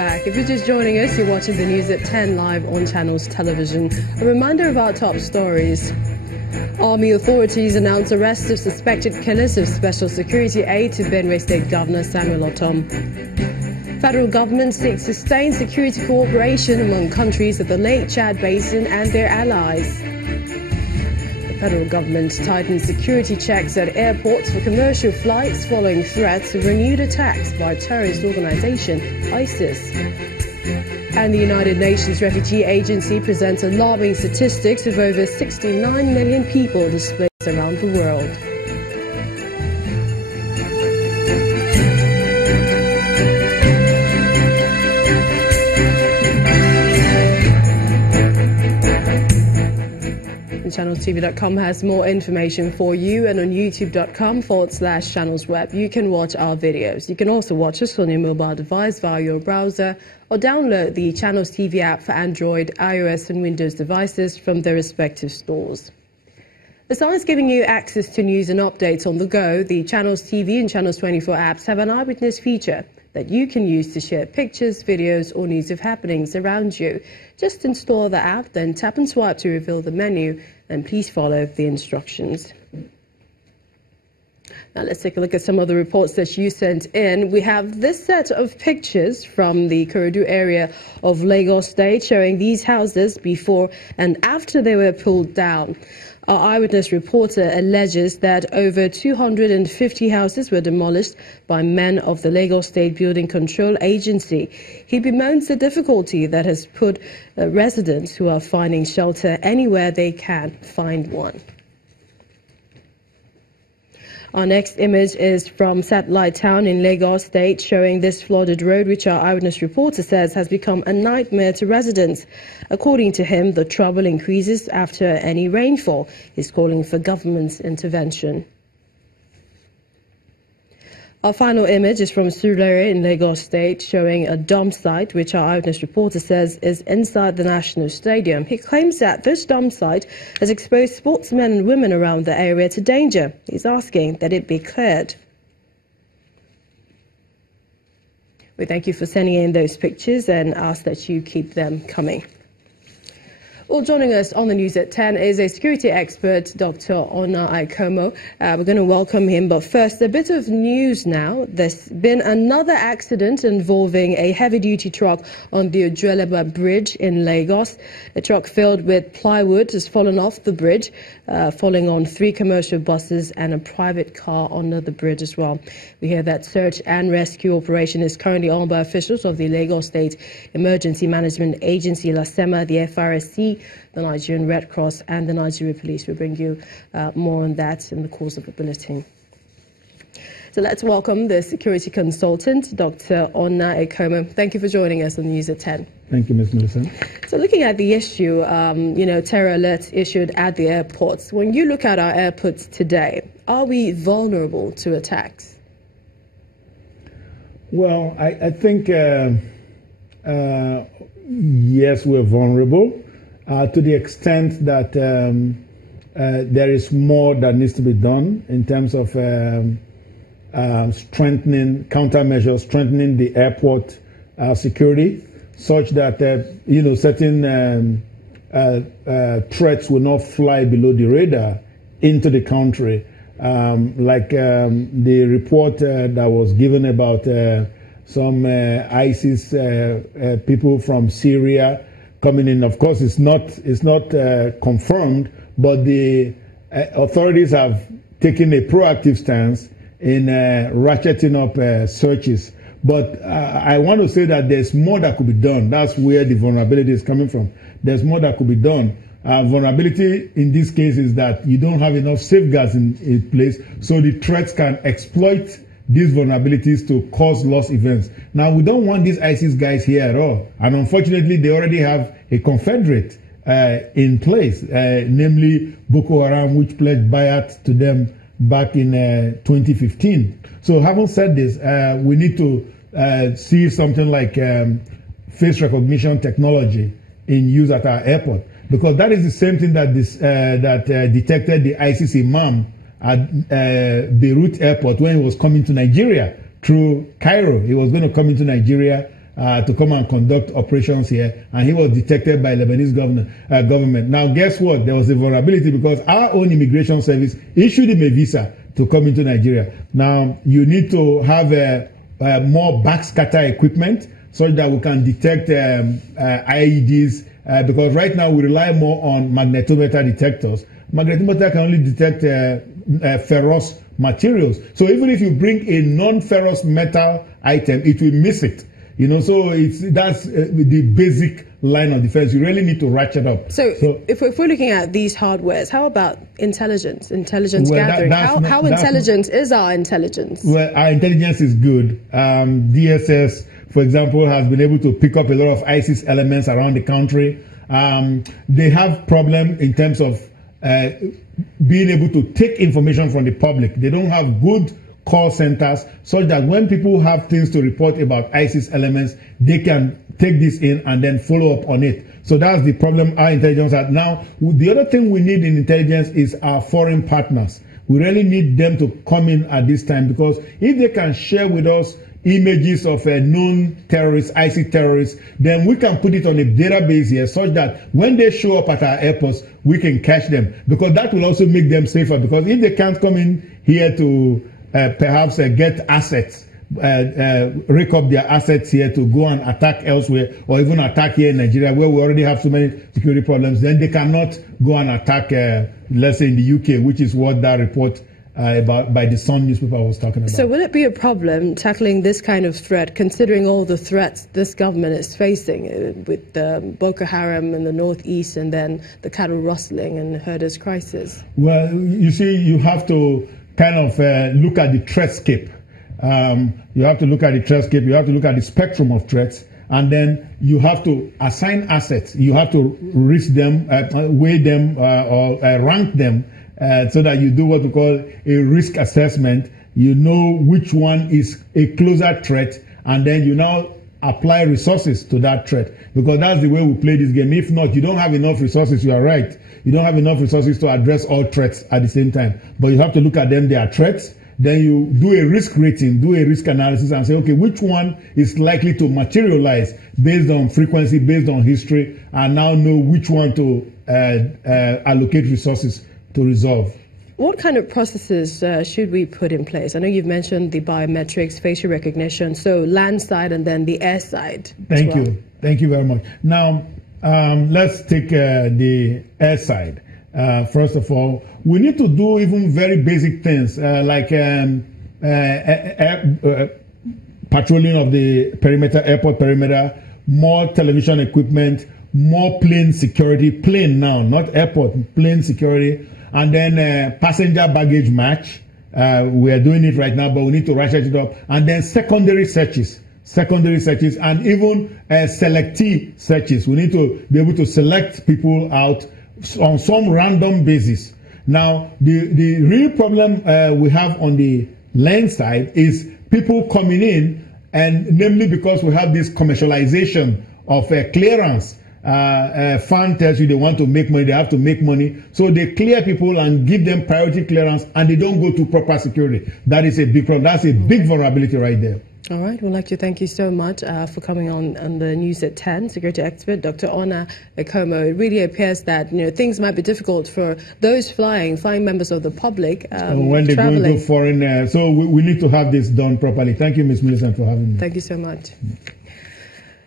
back. If you're just joining us, you're watching the news at 10 live on Channels Television. A reminder of our top stories. Army authorities announce arrest of suspected killers of special security aide to Benue State Governor Samuel Otom. Federal government seeks sustained security cooperation among countries of the Lake Chad Basin and their allies. The federal government tightens security checks at airports for commercial flights following threats of renewed attacks by terrorist organization ISIS. And the United Nations Refugee Agency presents alarming statistics of over 69 million people displaced around the world. ChannelsTV.com has more information for you, and on youtube.com/channelsweb you can watch our videos. You can also watch us on your mobile device via your browser or download the Channels TV app for Android, iOS and Windows devices from their respective stores. Besides giving you access to news and updates on the go, the Channels TV and Channels 24 apps have an Eyewitness feature that you can use to share pictures, videos or news of happenings around you. Just install the app, then tap and swipe to reveal the menu, and please follow the instructions. Now let's take a look at some of the reports that you sent in. We have this set of pictures from the Ikorodu area of Lagos State showing these houses before and after they were pulled down. Our Eyewitness reporter alleges that over 250 houses were demolished by men of the Lagos State Building Control Agency. He bemoans the difficulty that has put residents who are finding shelter anywhere they can find one. Our next image is from Satellite Town in Lagos State, showing this flooded road, which our Eyewitness reporter says has become a nightmare to residents. According to him, the trouble increases after any rainfall. He's calling for government's intervention. Our final image is from Surulere in Lagos State, showing a dump site, which our Eyewitness reporter says is inside the National Stadium. He claims that this dump site has exposed sportsmen and women around the area to danger. He's asking that it be cleared. We thank you for sending in those pictures and ask that you keep them coming. Well, joining us on the news at 10 is a security expert, Dr. Ekhomu. We're going to welcome him, but first, a bit of news now. There's been another accident involving a heavy-duty truck on the Ojueleba Bridge in Lagos. A truck filled with plywood has fallen off the bridge, falling on 3 commercial buses and a private car under the bridge as well. We hear that search and rescue operation is currently on by officials of the Lagos State Emergency Management Agency, LASEMA, the FRSC, the Nigerian Red Cross and the Nigerian Police. We'll bring you more on that in the course of the bulletin. So let's welcome the security consultant, Dr. Ekhomu. Thank you for joining us on the News at 10. Thank you, Ms. Millicent. So looking at the issue, terror alerts issued at the airports. When you look at our airports today, are we vulnerable to attacks? Well, I think, yes, we're vulnerable. To the extent that there is more that needs to be done in terms of strengthening countermeasures, strengthening the airport security, such that certain threats will not fly below the radar into the country, like the report that was given about some ISIS people from Syria coming in. Of course, it's not confirmed, but the authorities have taken a proactive stance in ratcheting up searches. But I want to say that there's more that could be done. That's where the vulnerability is coming from. There's more that could be done. Vulnerability in this case is that you don't have enough safeguards in place, so the threats can exploit these vulnerabilities to cause loss events. Now, we don't want these ISIS guys here at all. And unfortunately, they already have a confederate in place, namely Boko Haram, which pledged bayat to them back in 2015. So having said this, we need to see something like face recognition technology in use at our airport, because that is the same thing that detected the ISIS imam at Beirut airport when he was coming to Nigeria through Cairo. He was going to come into Nigeria to come and conduct operations here, and he was detected by Lebanese government. Now, guess what? There was a vulnerability because our own immigration service issued him a visa to come into Nigeria. Now, you need to have more backscatter equipment so that we can detect IEDs, because right now we rely more on magnetometer detectors. Magnetometer can only detect ferrous materials. So even if you bring a non-ferrous metal item, it will miss it. You know, so that's the basic line of defense. You really need to ratchet up. So if we're looking at these hardwares, how about intelligence gathering? How intelligent is our intelligence? Well, our intelligence is good. DSS, for example, has been able to pick up a lot of ISIS elements around the country. They have problem in terms of being able to take information from the public. They don't have good call centers such that when people have things to report about ISIS elements, they can take this in and then follow up on it. So that's the problem our intelligence has. Now, the other thing we need in intelligence is our foreign partners. We really need them to come in at this time, because if they can share with us images of known terrorists, ISIS terrorists, then we can put it on a database here such that when they show up at our airports, we can catch them, because that will also make them safer. Because if they can't come in here to perhaps get assets, rake up their assets here to go and attack elsewhere, or even attack here in Nigeria where we already have so many security problems, then they cannot go and attack, let's say in the UK, which is what that report about by the Sun newspaper was talking about. So will it be a problem tackling this kind of threat, considering all the threats this government is facing with Boko Haram in the northeast, and then the cattle rustling and herders crisis? Well, you see, you have to kind of look at the threatscape. You have to look at the threatscape. You have to look at the spectrum of threats, and then you have to assign assets. You have to risk them, weigh them, or rank them. So that you do what we call a risk assessment. You know which one is a closer threat, and then you now apply resources to that threat, because that's the way we play this game. If not, you don't have enough resources. You are right. You don't have enough resources to address all threats at the same time. But you have to look at them. They are threats. Then you do a risk rating, do a risk analysis, and say, okay, which one is likely to materialize based on frequency, based on history, and now know which one to allocate resources to resolve. What kind of processes should we put in place? I know you've mentioned the biometrics, facial recognition, so land side and then the air side. Thank you. Thank you very much. Now, let's take the air side. First of all, we need to do even very basic things like patrolling of the perimeter, airport perimeter, more television equipment, more plane security, plane now, not airport, plane security, and then passenger baggage match. We are doing it right now, but we need to ratchet it up. And then secondary searches, and even selective searches. We need to be able to select people out on some random basis. Now, the real problem we have on the land side is people coming in, and namely because we have this commercialization of clearance. Fund tells you they want to make money, they have to make money, so they clear people and give them priority clearance, and they don't go to proper security. That is a big problem. That's a big vulnerability right there. All right, we'd like to thank you so much for coming on the news at 10, security expert Dr. Ekhomu. It really appears that things might be difficult for those flying members of the public when they go into foreign. So we need to have this done properly. Thank you, Ms. Millicent, for having me. Thank you so much.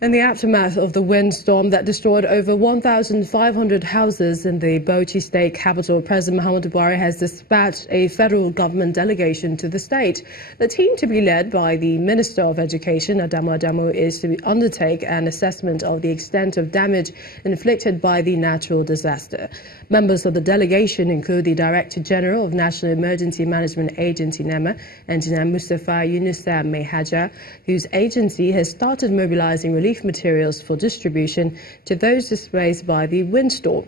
In the aftermath of the windstorm that destroyed over 1,500 houses in the Bauchi state capital, President Muhammadu Buhari has dispatched a federal government delegation to the state. The team, to be led by the Minister of Education, Adamu, is to undertake an assessment of the extent of damage inflicted by the natural disaster. Members of the delegation include the Director General of National Emergency Management Agency, NEMA, Engineer Mustafa Yunusa Mehaja, whose agency has started mobilizing relief materials for distribution to those displaced by the windstorm.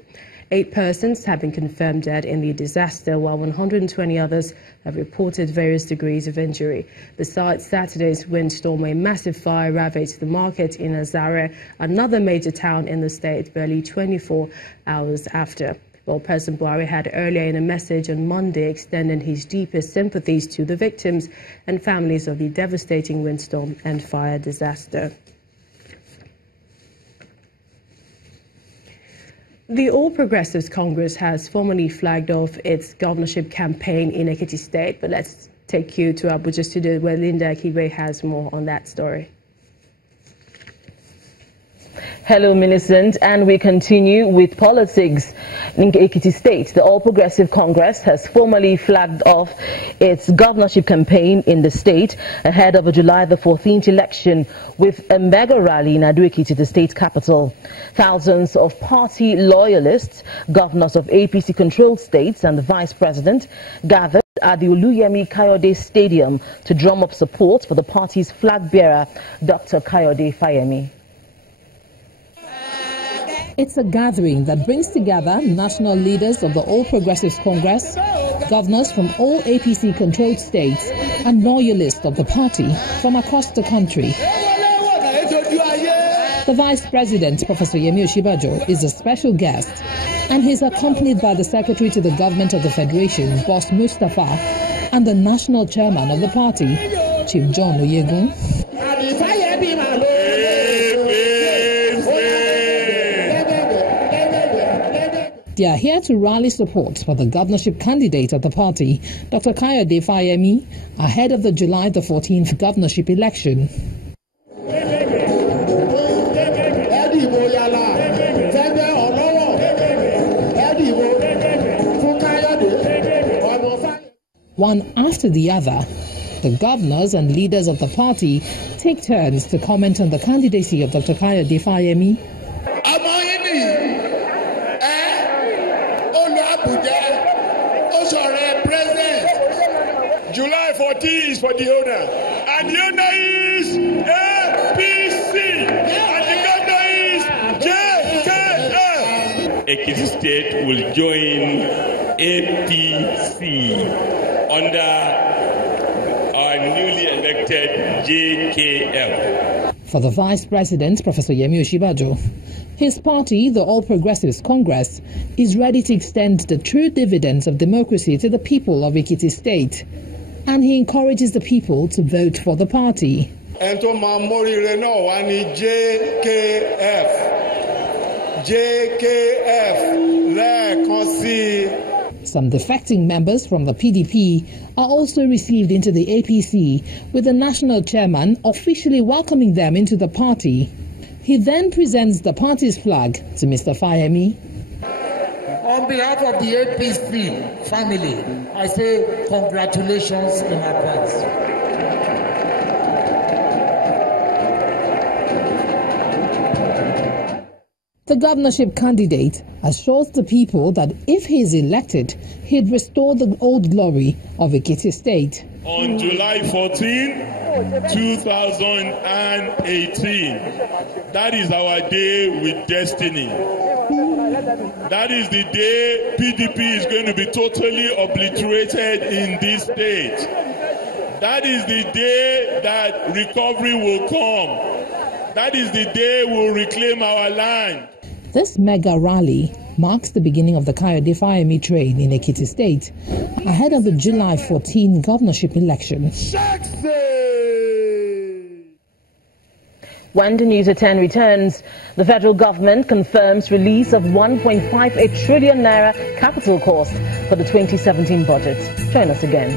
8 persons have been confirmed dead in the disaster, while 120 others have reported various degrees of injury. Besides Saturday's windstorm, a massive fire ravaged the market in Azare, another major town in the state, barely 24 hours after. Well, President Buhari had earlier in a message on Monday extended his deepest sympathies to the victims and families of the devastating windstorm and fire disaster. The All Progressives Congress has formally flagged off its governorship campaign in Ekiti State, but let's take you to Abuja studio where Linda Akibe has more on that story. Hello, Millicent, and we continue with politics. In Ekiti State, the All Progressive Congress has formally flagged off its governorship campaign in the state ahead of a July the 14th election with a mega rally in Ekiti, the state capital. Thousands of party loyalists, governors of APC-controlled states and the vice president gathered at the Oluyemi Kayode Stadium to drum up support for the party's flag bearer, Dr. Kayode Fayemi. It's a gathering that brings together national leaders of the All Progressives Congress, governors from all APC-controlled states, and loyalists of the party from across the country. The Vice President, Professor Yemi Osinbajo, is a special guest, and he's accompanied by the Secretary to the Government of the Federation, Boss Mustafa, and the National Chairman of the party, Chief John Oyegun. They are here to rally support for the governorship candidate of the party, Dr. Kayode Fayemi, ahead of the July the 14th governorship election. One after the other, the governors and leaders of the party take turns to comment on the candidacy of Dr. Kayode Fayemi. July 14th is for the owner, and the owner is APC, and the governor is JKF. Ekiti State will join APC under our newly elected JKF. For the Vice President, Professor Yemi Osinbajo, his party, the All Progressives Congress, is ready to extend the true dividends of democracy to the people of Ekiti State, and he encourages the people to vote for the party. Some defecting members from the PDP are also received into the APC, with the national chairman officially welcoming them into the party. He then presents the party's flag to Mr. Fayemi. On behalf of the APC family, I say congratulations in advance. The governorship candidate assures the people that if he is elected, he'd restore the old glory of Ekiti State. On July 14, 2018, that is our day with destiny. That is the day PDP is going to be totally obliterated in this state. That is the day that recovery will come. That is the day we'll reclaim our land. This mega rally marks the beginning of the Kayode Fayemi train in Ekiti State ahead of the July 14 governorship election. When the news at 10 returns, the federal government confirms release of 1.58 trillion naira capital cost for the 2017 budget. Join us again.